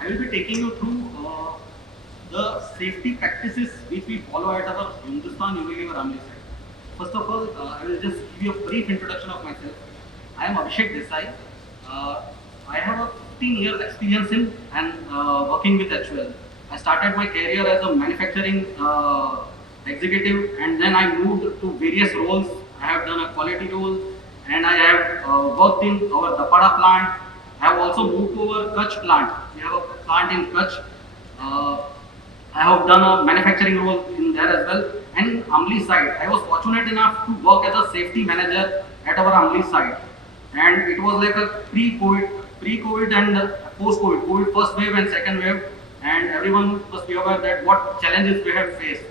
I will be taking you through the safety practices which we follow at our Hindustan Unilever Amli site. First of all, I will just give you a brief introduction of myself. I am Abhishek Desai. Uh, I have a 15 years experience in and working with HUL. I started my career as a manufacturing executive, and then I moved to various roles. I have done a quality role, and I have worked in our Dapada plant. I have also moved to our Kutch plant. We have a plant in Kutch. Uh, I have done a manufacturing role in there as well. And in Amli site, I was fortunate enough to work as a safety manager at our Amli site. And it was like a pre-COVID and post-COVID, COVID first wave and second wave, and everyone must be aware that what challenges we have faced.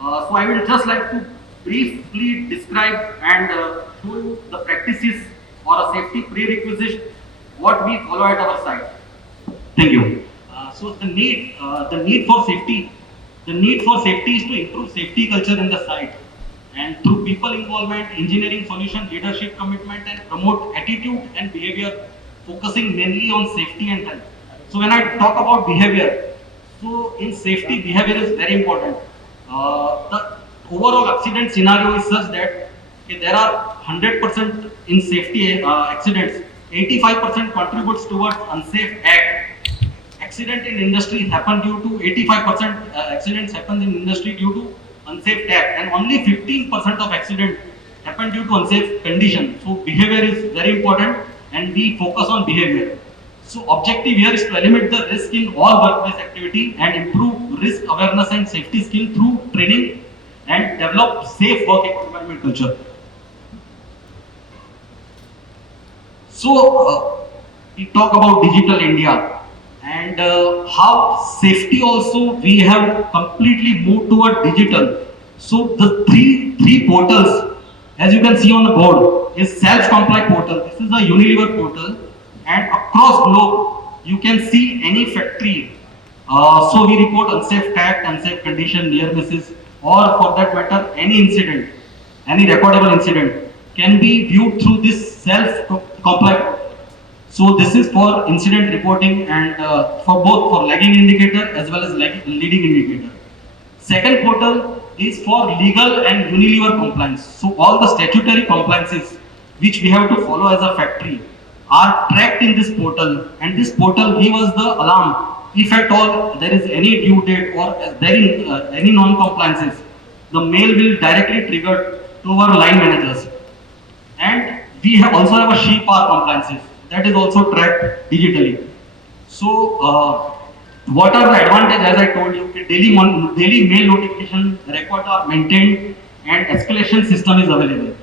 So I will just like to briefly describe and show you the practices or a safety prerequisite what we follow at our site. Thank you. So the need for safety, is to improve safety culture in the site, and through people involvement, engineering solution, leadership commitment, and promote attitude and behavior, focusing mainly on safety and health. So when I talk about behavior, so in safety, behavior is very important. The overall accident scenario is such that there are 100% in safety accidents, 85% contributes towards unsafe act. Accident in industry happen due to 85% accidents happen in industry due to unsafe act, and only 15% of accident happen due to unsafe condition. So behavior is very important, and we focus on behavior. So objective here is to eliminate the risk in all workplace activity and improve risk awareness and safety skill through training and develop safe work environment culture. So we talk about digital India, and how safety also we have completely moved toward digital. So the three portals, as you can see on the board, is self-comply portal. This is a Unilever portal, and across globe you can see any factory. So we report unsafe act, unsafe condition, near misses, or for that matter any incident, any recordable incident can be viewed through this self-comply portal. So this is for incident reporting and for both for lagging indicator as well as leading indicator. Second portal is for legal and Unilever compliance. So all the statutory compliances which we have to follow as a factory are tracked in this portal, and this portal gives us the alarm if at all there is any due date or there is any non-compliances. The mail will directly trigger to our line managers, and we also have a sheep hour compliances that is also tracked digitally. So, what are the advantages? As I told you, daily mail notification records are maintained and escalation system is available.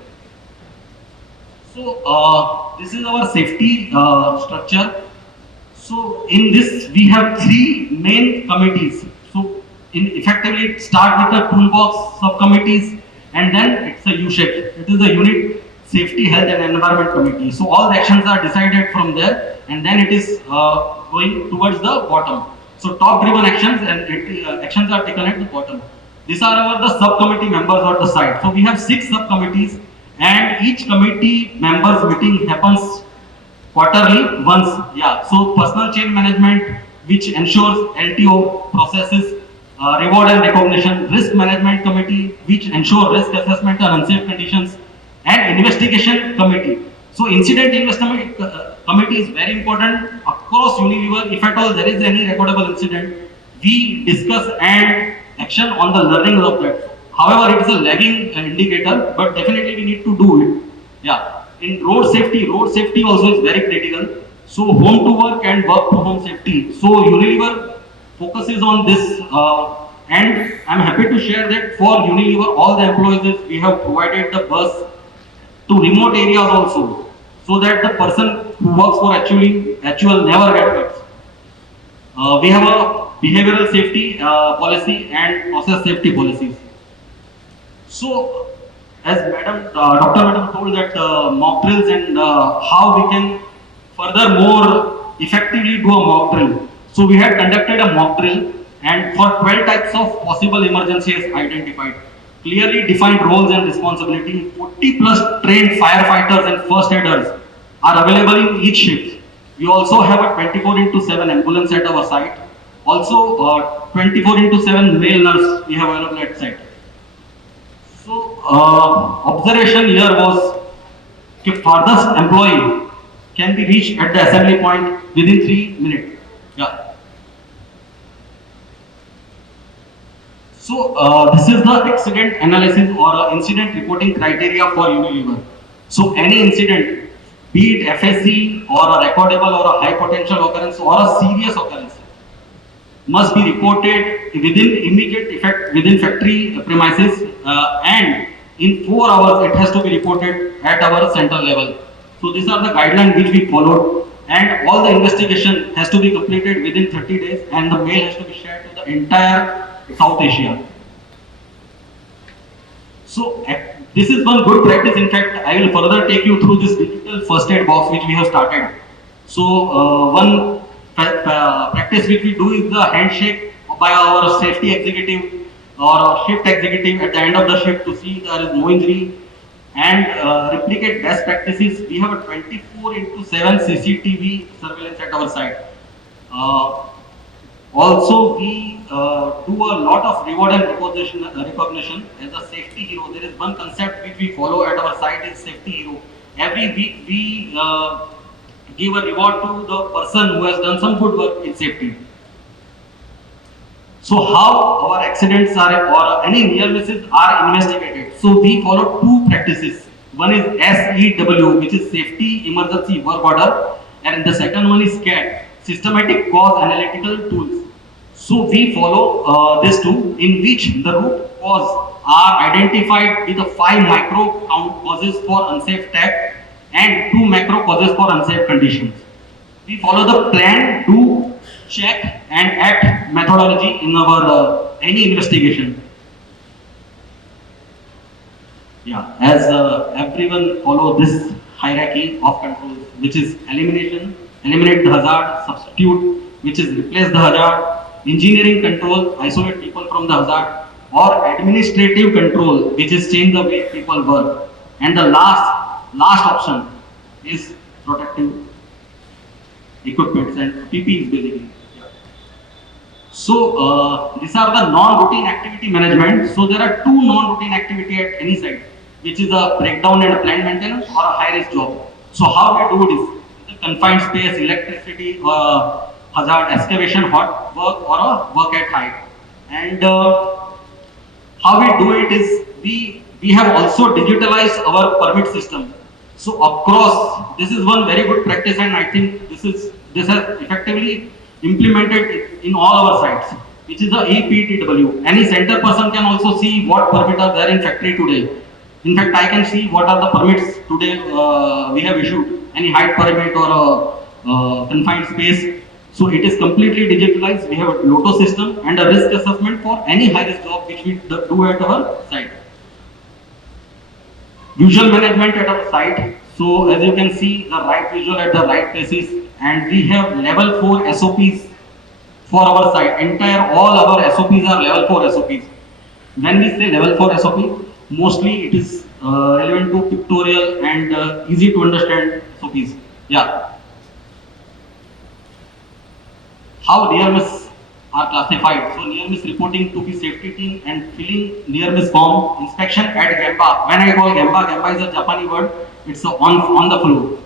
So, this is our safety structure. So, in this we have three main committees. So, effectively start with the toolbox subcommittees, and then it's a U-shape. It is a unit safety, health and environment committee. So all the actions are decided from there, and then it is going towards the bottom. So top driven actions and actions are taken at the bottom. These are the subcommittee members of the site. So we have 6 subcommittees, and each committee members meeting happens quarterly once. Yeah. So personal chain management, which ensures LTO processes, reward and recognition, risk management committee, which ensure risk assessment and unsafe conditions, and investigation committee. So incident investment committee is very important across Unilever. If at all there is any recordable incident, we discuss and action on the learning of that. However, it is a lagging indicator, but definitely we need to do it. Yeah. In road safety also is very critical. So home to work and work to home safety. So Unilever focuses on this, and I'm happy to share that for Unilever, all the employees we have provided the bus to remote areas also, so that the person who works for HUL never gets hurt. We have a behavioral safety policy and process safety policies. So, as Dr. Madam told that mock drills and how we can furthermore effectively do a mock drill. So we had conducted a mock drill, and for 12 types of possible emergencies identified. Clearly defined roles and responsibility. 40 plus trained firefighters and first aiders are available in each shift. We also have a 24/7 ambulance at our site. Also, 24/7 male nurse we have available at site. So, observation here was the farthest employee can be reached at the assembly point within 3 minutes. Yeah. So, this is the accident analysis or incident reporting criteria for Unilever. So, any incident, be it FSC or a recordable or a high potential occurrence or a serious occurrence, must be reported within immediate effect within factory premises and in 4 hours it has to be reported at our central level. So these are the guidelines which we followed, and all the investigation has to be completed within 30 days and the mail has to be shared to the entire South Asia. So this is one good practice. In fact, I will further take you through this digital first aid box which we have started. So one practice which we do is the handshake by our safety executive or shift executive at the end of the shift to see there is no injury, and replicate best practices. We have a 24/7 CCTV surveillance at our site. Also, we do a lot of reward and recognition as a safety hero. There is one concept which we follow at our site is safety hero. Every week we give a reward to the person who has done some good work in safety. So how our accidents are or any near misses are investigated. So we follow 2 practices. One is SEW, which is Safety Emergency Work Order, and the second one is SCAT, Systematic Cause Analytical Tools. So we follow these 2, in which the root cause are identified with the 5 micro causes for unsafe tech and 2 macro causes for unsafe conditions. We follow the plan, do, check and act methodology in our any investigation. Yeah, as everyone follow this hierarchy of controls, which is elimination, eliminate the hazard, substitute, which is replace the hazard, engineering control, isolate people from the hazard, or administrative control, which is change the way people work. And the last option is protective equipment and PPEs basically. So these are the non-routine activity management. So there are 2 non-routine activity at any site, which is a breakdown and a plant maintenance or a high-risk job. So how we do this? The confined space, electricity, hazard, excavation, hot work or a work at height. And how we do it is we have also digitalized our permit system. So across, this is one very good practice, and I think this has effectively implemented in all our sites, which is the EPTW. Any center person can also see what permits are there in factory today. In fact, I can see what are the permits today we have issued, any height permit or a confined space. So it is completely digitalized. We have a Lotto system and a risk assessment for any high risk job which we do at our site. Visual management at our site. So as you can see, the right visual at the right places, and we have level 4 SOPs for our site. All our SOPs are level 4 SOPs. When we say level 4 SOP, mostly it is relevant to pictorial and easy to understand SOPs. Yeah. How near miss are classified. So near miss reporting to be safety team and filling near miss form, inspection at Gemba. When I call Gemba is a Japanese word. It's on the floor.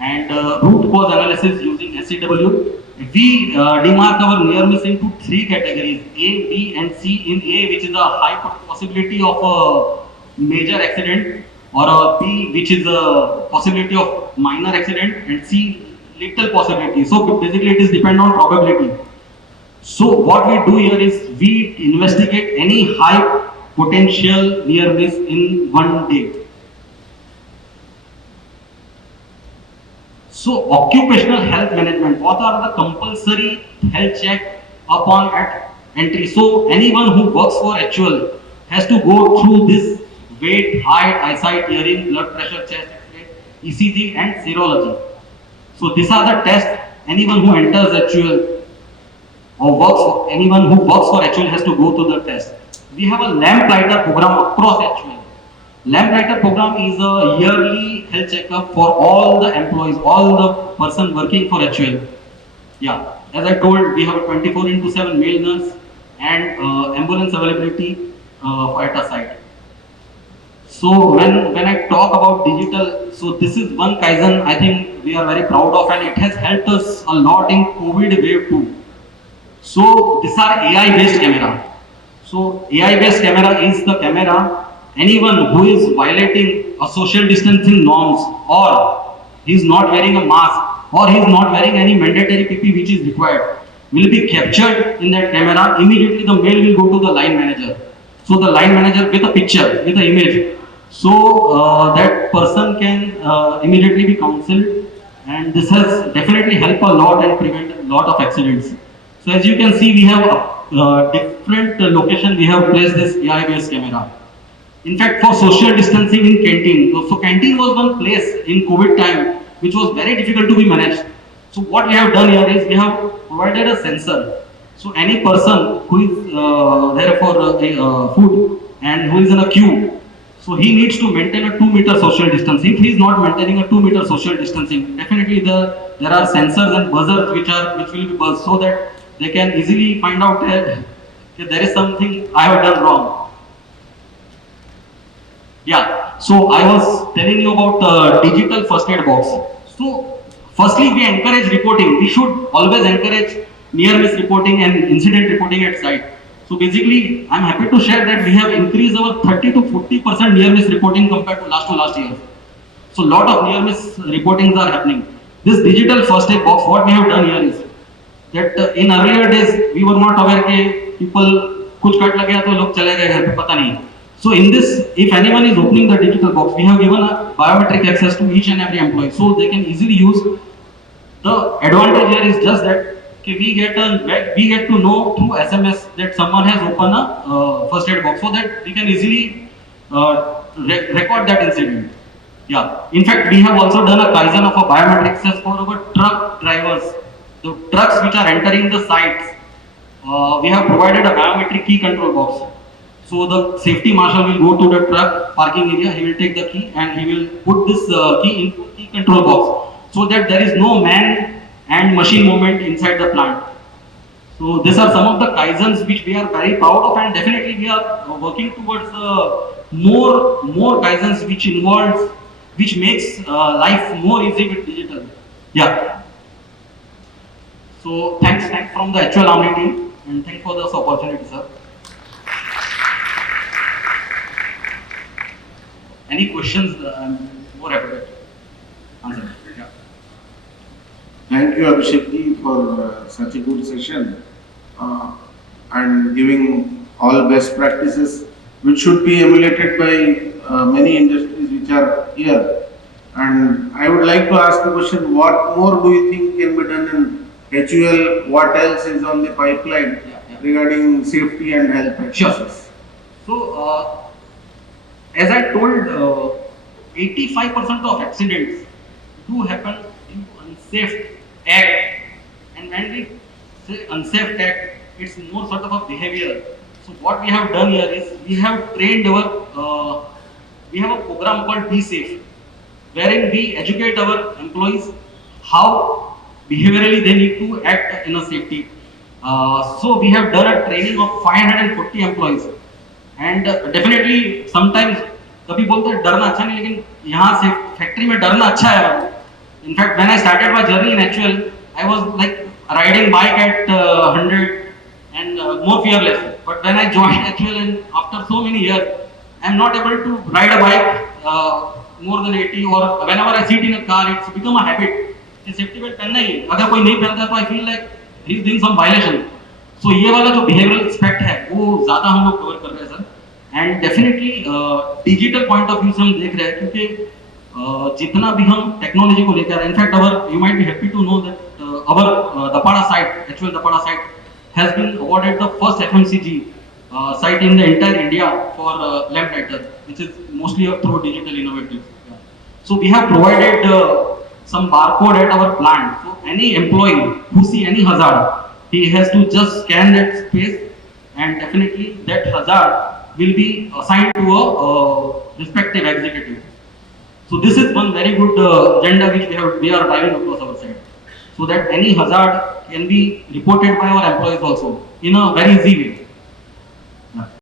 And root cause analysis using SEW. We demark our near miss into 3 categories, A, B and C. In A, which is a high possibility of a major accident, or a B, which is a possibility of minor accident, and C, little possibility. So basically it is depend on probability. So what we do here is we investigate any high potential near miss in 1 day. So occupational health management, what are the compulsory health check upon at entry? So anyone who works for HUL has to go through this weight, height, eyesight, hearing, blood pressure, chest X-ray, ECG and serology. So these are the tests anyone who enters HUL or anyone who works for HUL has to go through the test. We have a lamp lighter program across HUL. Lamp Lighter program is a yearly health checkup for all the employees, all the person working for HUL. Yeah, as I told, we have a 24 into 7 male nurse and ambulance availability at a site. So when I talk about digital, so this is one Kaizen I think we are very proud of, and it has helped us a lot in COVID wave 2. So these are AI based camera. So AI based camera is the camera anyone who is violating a social distancing norms, or he is not wearing a mask, or he is not wearing any mandatory PP which is required, will be captured in that camera. Immediately the mail will go to the line manager. So the line manager with a picture, with an image. So that person can immediately be counseled, and this has definitely helped a lot and prevent a lot of accidents. So as you can see, we have different location we have placed this AI based camera. In fact, for social distancing in canteen, so canteen was one place in COVID time which was very difficult to be managed. So what we have done here is we have provided a sensor. So any person who is there for food and who is in a queue, so he needs to maintain a 2-meter social distancing. If he is not maintaining a 2-meter social distancing, definitely there are sensors and buzzers which will be buzzed, so that they can easily find out that there is something I have done wrong. Yeah, so I was telling you about digital first aid box. So firstly, we encourage reporting. We should always encourage near miss reporting and incident reporting at site. So basically, I'm happy to share that we have increased our 30 to 40% near miss reporting compared to last year. So lot of near miss reportings are happening. This digital first aid box, what we have done here is that in earlier days we were not aware that people कुछ cut लग गया तो लोग चले गए घर पे पता नहीं. So in this, if anyone is opening the digital box, we have given a biometric access to each and every employee, so they can easily use. The advantage here is just that we get to know through SMS that someone has opened a first aid box, so that we can easily record that incident. Yeah. In fact, we have also done a Kaizen of a biometric access for our truck drivers. The trucks which are entering the sites, we have provided a biometric key control box. So the safety marshal will go to the truck parking area, he will take the key and he will put this key into key control box, so that there is no man and machine movement inside the plant. So these are some of the Kaizens which we are very proud of, and definitely we are working towards more Kaizens which makes life more easy with digital. Yeah. So thanks from the HUL Army team, and thanks for this opportunity, sir. Any questions? I'm more happy to answer. Yeah. Thank you, Abhishek ji, for such a good session and giving all best practices which should be emulated by many industries which are here. And I would like to ask a question: what more do you think can be done in HUL? What else is on the pipeline regarding safety and health practices? Sure. So, as I told, 85% of accidents do happen due to unsafe act, and when we say unsafe act, it's more sort of a behavior. So what we have done here is we have trained we have a program called Be Safe, wherein we educate our employees how behaviorally they need to act in a safety. So we have done a training of 540 employees. And definitely sometimes कभी बोलते हैं डरना अच्छा नहीं, लेकिन यहाँ से factory में डरना अच्छा है. In fact when I started my journey in HUL, I was like riding bike at 100 and more fearless. But when I joined HUL and after so many years, I am not able to ride a bike more than 80, or whenever I sit in a car, it's become a habit. कि safety belt पहनना ही है. अगर कोई नहीं पहनता है तो I feel like he is doing some violation. So ये वाला जो बिहेवियरल एस्पेक्ट है वो ज्यादा हम लोग कवर कर रहे हैं sir. And definitely digital point of view से हम देख रहे हैं, क्योंकि जितना भी हम टेक्नोलॉजी को लेकर, in fact our you might be happy to know that our Dapada site, HUL Dapada site has been awarded the first FMCG site in the entire India for lamp lighter, which is mostly through digital innovative. Yeah. So we have provided some barcode at our plant. So any employee who see any hazard, he has to just scan that space, and definitely that hazard will be assigned to a respective executive. So this is one very good agenda which we are driving across our side, so that any hazard can be reported by our employees also in a very easy way.